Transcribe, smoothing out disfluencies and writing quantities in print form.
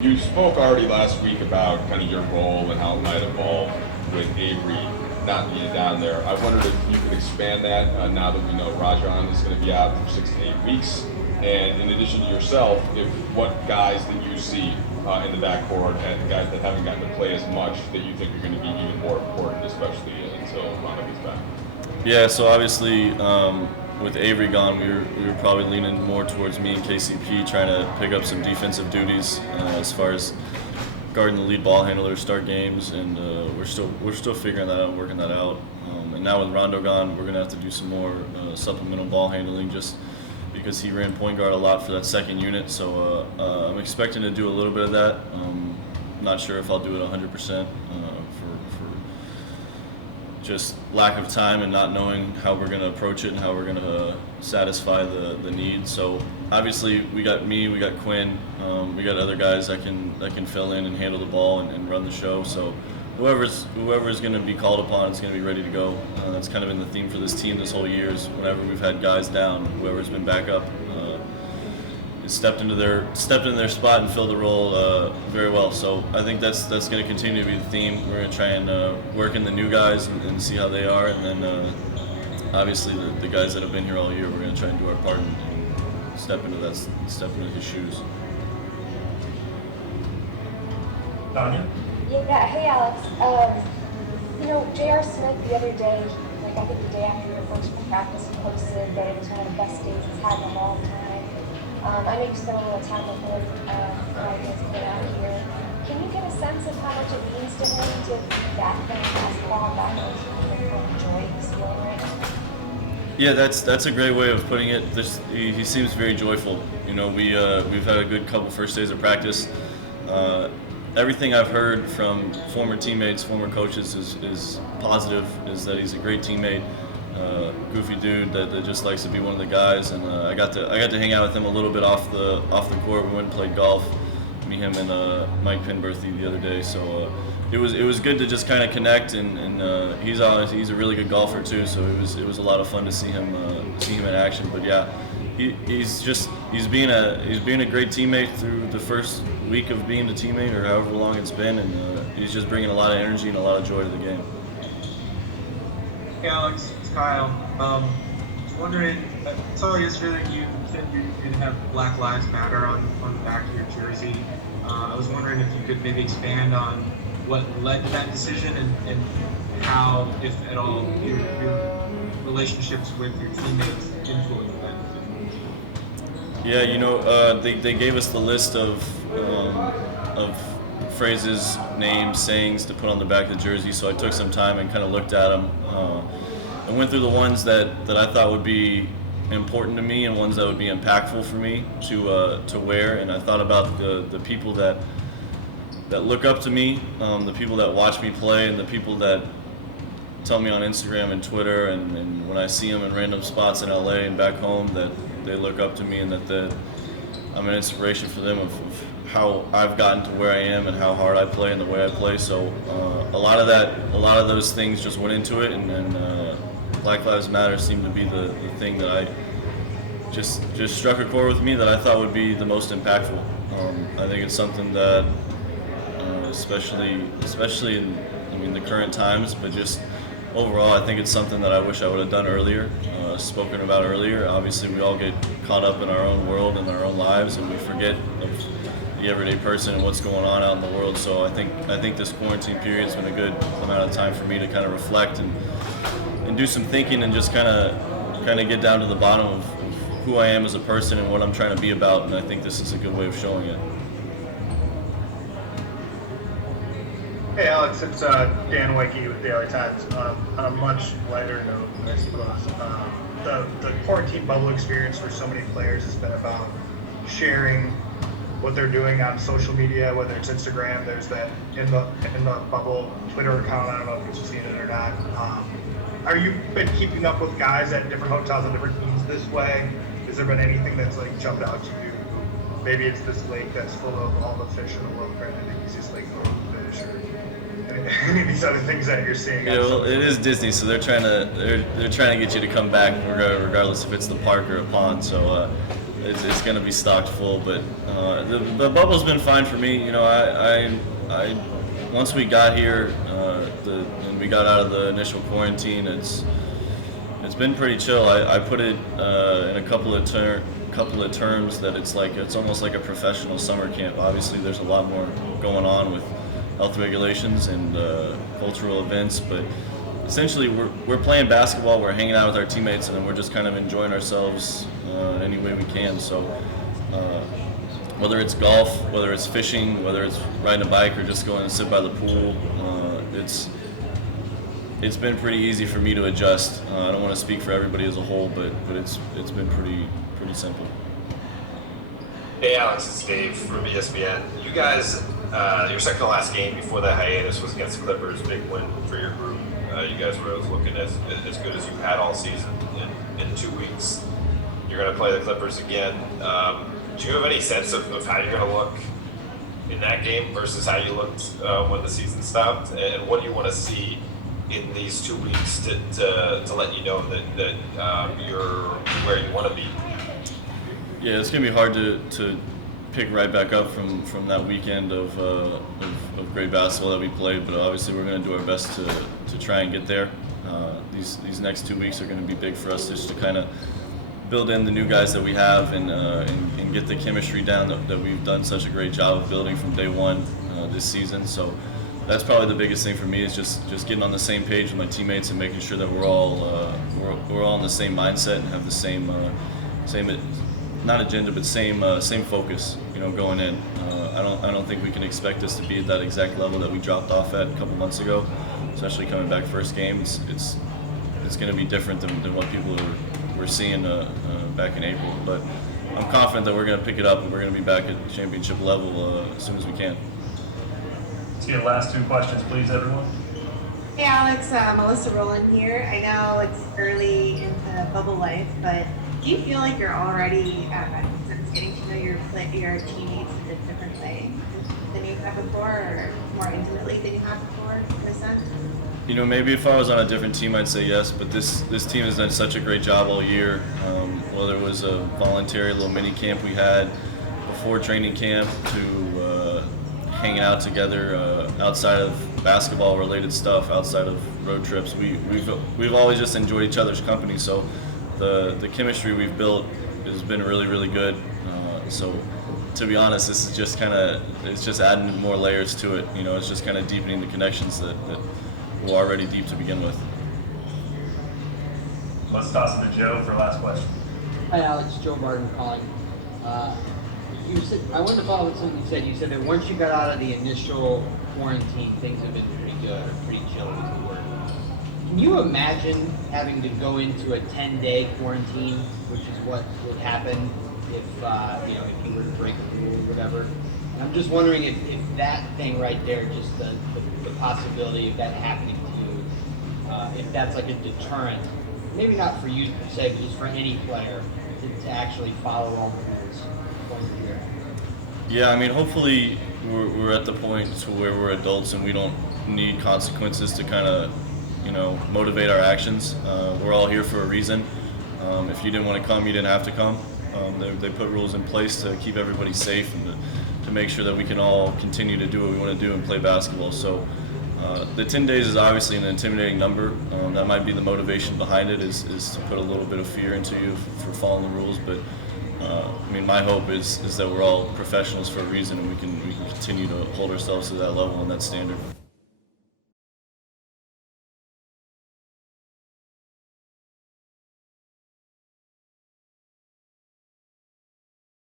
You spoke already last week about kind of your role and how it might evolve with Avery not being down there. I wondered if you could expand that now that we know Rajan is going to be out for 6 to 8 weeks. And in addition to yourself, if what guys that you see in the backcourt and guys that haven't gotten to play as much that you think are going to be even more important, especially until Rondo gets back. Yeah, so obviously with Avery gone, we were probably leaning more towards me and KCP trying to pick up some defensive duties as far as guarding the lead ball handler, start games, and we're still figuring that out and working that out. And now with Rondo gone, we're gonna have to do some more supplemental ball handling just because he ran point guard a lot for that second unit. So I'm expecting to do a little bit of that. Not sure if I'll do it 100% just lack of time and not knowing how we're going to approach it and how we're going to satisfy the need. So obviously we got me, we got Quinn, we got other guys that can fill in and handle the ball and run the show. So whoever's going to be called upon is going to be ready to go. That's kind of been the theme for this team this whole year is whenever we've had guys down, whoever's been back up stepped into their spot and filled the role very well. So I think that's going to continue to be the theme. We're going to try and work in the new guys and see how they are, and then obviously the guys that have been here all year, we're going to try and do our part and step into his shoes. Tanya? Yeah, hey Alex. J.R. Smith the other day, I think the day after your first practice, he posted that it was one of the best days he's had in a long time. I know you spent a little time with him while he was put out here. Can you get a sense of how much it means to him to be back playing basketball, back on the team, and enjoy this feeling right now? Yeah, that's a great way of putting it. He seems very joyful. We've had a good couple first days of practice. Everything I've heard from former teammates, former coaches is positive. Is that he's a great teammate. Goofy dude that just likes to be one of the guys, and I got to hang out with him a little bit off the court. We went and played golf, me, him, and Mike Penberthy the other day. So it was good to just kind of connect, and he's a really good golfer too. So it was a lot of fun to see him in action. But yeah, he's being a great teammate through the first week of being a teammate or however long it's been, and he's just bringing a lot of energy and a lot of joy to the game. Hey Alex, it's Kyle. I was wondering, I saw yesterday that you said you didn't have Black Lives Matter on the back of your jersey. I was wondering if you could maybe expand on what led to that decision and how, if at all, your relationships with your teammates influenced that decision. Yeah, they gave us the list of phrases, names, sayings to put on the back of the jersey. So I took some time and kind of looked at them. I went through the ones that I thought would be important to me and ones that would be impactful for me to wear. And I thought about the people that look up to me, the people that watch me play, and the people that tell me on Instagram and Twitter and when I see them in random spots in LA and back home that they look up to me and that I'm an inspiration for them of how I've gotten to where I am and how hard I play and the way I play. So a lot of those things just went into it, and Black Lives Matter seemed to be the thing that I just struck a chord with me that I thought would be the most impactful. I think it's something that, especially in the current times, but just overall, I think it's something that I wish I would have done earlier, spoken about earlier. Obviously, we all get caught up in our own world and our own lives, and we forget of the everyday person and what's going on out in the world. So I think this quarantine period has been a good amount of time for me to kind of reflect and do some thinking and just kind of get down to the bottom of who I am as a person and what I'm trying to be about. And I think this is a good way of showing it. Hey Alex, it's Dan Wakey with Daily Times. On a much lighter note, I suppose, the quarantine bubble experience for so many players has been about sharing what they're doing on social media, whether it's Instagram. There's that in the bubble Twitter account. I don't know if you've seen it or not. Are you been keeping up with guys at different hotels and different teams this way? Has there been anything that's jumped out to you? Maybe it's this lake that's full of all the fish in the world. Right? I think it's just full of fish, or any of these other things that you're seeing. Yeah, well, it is Disney, so they're trying to get you to come back regardless if it's the park or a pond. So it's going to be stocked full. But the bubble's been fine for me. You know, I once we got here and we got out of the initial quarantine, it's been pretty chill. I put it in a couple of terms that it's almost like a professional summer camp. Obviously, there's a lot more going on with health regulations and cultural events, but essentially we're playing basketball, we're hanging out with our teammates, and then we're just kind of enjoying ourselves any way we can. So whether it's golf, whether it's fishing, whether it's riding a bike, or just going to sit by the pool, it's been pretty easy for me to adjust. I don't want to speak for everybody as a whole, but it's been pretty simple. Hey Alex, it's Dave from ESPN. You guys, your second to last game before the hiatus was against the Clippers. Big win for your group. You guys were looking as good as you had all season in 2 weeks. You're going to play the Clippers again. Do you have any sense of how you're going to look in that game versus how you looked when the season stopped? And what do you want to see in these 2 weeks to let you know that you're where you want to be? Yeah, it's going to be hard to pick right back up from that weekend of great basketball that we played, but obviously we're going to do our best to try and get there. These next 2 weeks are going to be big for us, just to kind of build in the new guys that we have and get the chemistry down that we've done such a great job of building from day one this season. So that's probably the biggest thing for me, is just getting on the same page with my teammates and making sure that we're all in the same mindset and have the same not agenda, but same focus, you know, going in. I don't think we can expect us to be at that exact level that we dropped off at a couple months ago, especially coming back first game. It's going to be different than what people were seeing back in April. But I'm confident that we're going to pick it up and we're going to be back at championship level as soon as we can. Let's get the last 2 questions, please, everyone. Hey Alex, Melissa Rowland here. I know it's early into bubble life, but do you feel like you're already getting to know your teammates in a different way than you have before, or more intimately than you have before, in a sense? You know, maybe if I was on a different team, I'd say yes, but this team has done such a great job all year. Whether it was a voluntary little mini camp we had before training camp to hanging out together outside of basketball-related stuff, outside of road trips, we've always just enjoyed each other's company. So the chemistry we've built has been really, really good. So to be honest, this is just it's just adding more layers to it. You know, it's just kind of deepening the connections that were already deep to begin with. Let's toss it to Joe for last question. Hi Alex, Joe Martin calling. You said, I wanted to follow up something you said. You said that once you got out of the initial quarantine, things have been pretty good, or pretty chill was the word. Can you imagine having to go into a 10-day quarantine, which is what would happen if if you were to break a rule or whatever? And I'm just wondering if that thing right there, just the possibility of that happening to you, if that's like a deterrent, maybe not for you per se, but just for any player to actually follow all the rules going through there. Yeah, I mean, hopefully we're at the point to where we're adults and we don't need consequences to kind of, motivate our actions. We're all here for a reason. If you didn't want to come, you didn't have to come. They put rules in place to keep everybody safe and to make sure that we can all continue to do what we want to do and play basketball. So the 10 days is obviously an intimidating number. That might be the motivation behind it, is to put a little bit of fear into you for following the rules. But my hope is that we're all professionals for a reason, and we can continue to hold ourselves to that level and that standard.